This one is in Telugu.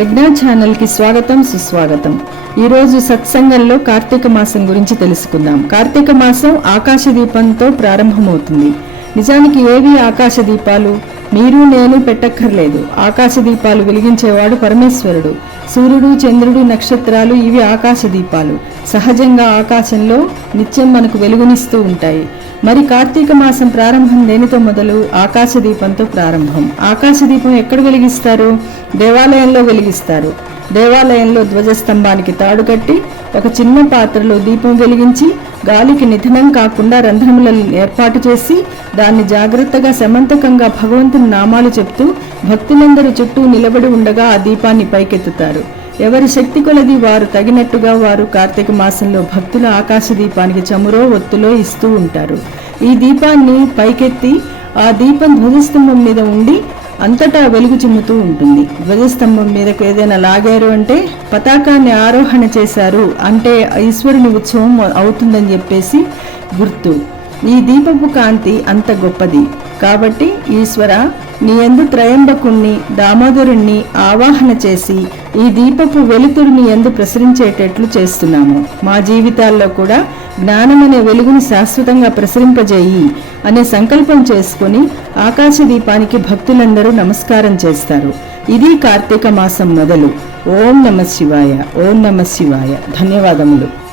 ప్రజ్ఞా ఛానల్కి స్వాగతం సుస్వాగతం. ఈరోజు సత్సంగంలో కార్తీక మాసం గురించి తెలుసుకుందాం. కార్తీక మాసం ఆకాశ దీపంతో ప్రారంభమవుతుంది. నిజానికి ఏవి ఆకాశ దీపాలు? మీరు నేను పెట్టక్కర్లేదు. ఆకాశ దీపాలు వెలిగించేవాడు పరమేశ్వరుడు. సూర్యుడు చంద్రుడు నక్షత్రాలు ఇవి ఆకాశ దీపాలు. సహజంగా ఆకాశంలో నిత్యం మనకు వెలుగునిస్తూ ఉంటాయి. మరి కార్తీక మాసం ప్రారంభం దేనితో మొదలు ఆకాశ దీపంతో ప్రారంభం. ఆకాశ దీపం ఎక్కడ వెలిగిస్తారు? దేవాలయంలో వెలిగిస్తారు. దేవాలయంలో ధ్వజస్తంభానికి తాడు కట్టి ఒక చిన్న పాత్రలో దీపం వెలిగించి గాలికి నిధనం కాకుండా రంధ్రములను ఏర్పాటు చేసి దాన్ని జాగ్రత్తగా సమంతకంగా భగవంతుని నామాలు చెప్తూ భక్తులందరూ చుట్టూ నిలబడి ఉండగా ఆ దీపాన్ని పైకెత్తుతారు. ఎవరి శక్తి కొలది వారు తగినట్టుగా వారు కార్తీక మాసంలో భక్తుల ఆకాశ దీపానికి చమురో ఒత్తులో ఇస్తూ ఉంటారు. ఈ దీపాన్ని పైకెత్తి ఆ దీపం ధ్వజస్తంభం మీద ఉండి అంతటా వెలుగు చిమ్ముతూ ఉంటుంది. ధ్వజస్తంభం మీదకు ఏదైనా లాగారు అంటే పతాకాన్ని ఆరోహణ చేశారు అంటే ఈశ్వరుని ఉత్సవం అవుతుందని చెప్పేసి గుర్తు. ఈ దీపపు కాంతి అంత గొప్పది. కాబట్టి ఈశ్వర నీ ఎందు త్రయంబకుణ్ణి దామోదరుణ్ణి ఆవాహన చేసి ఈ దీపపు వెలుతురు నీ ఎందు ప్రసరించేటట్లు చేస్తున్నాము. మా జీవితాల్లో కూడా జ్ఞానమనే వెలుగుని శాశ్వతంగా ప్రసరింపజేయి అనే సంకల్పం చేసుకుని ఆకాశ దీపానికి భక్తులందరూ నమస్కారం చేస్తారు. ఇది కార్తీక మాసం మొదలు. ఓం నమ శివాయ. ఓం నమ శివాయ. ధన్యవాదములు.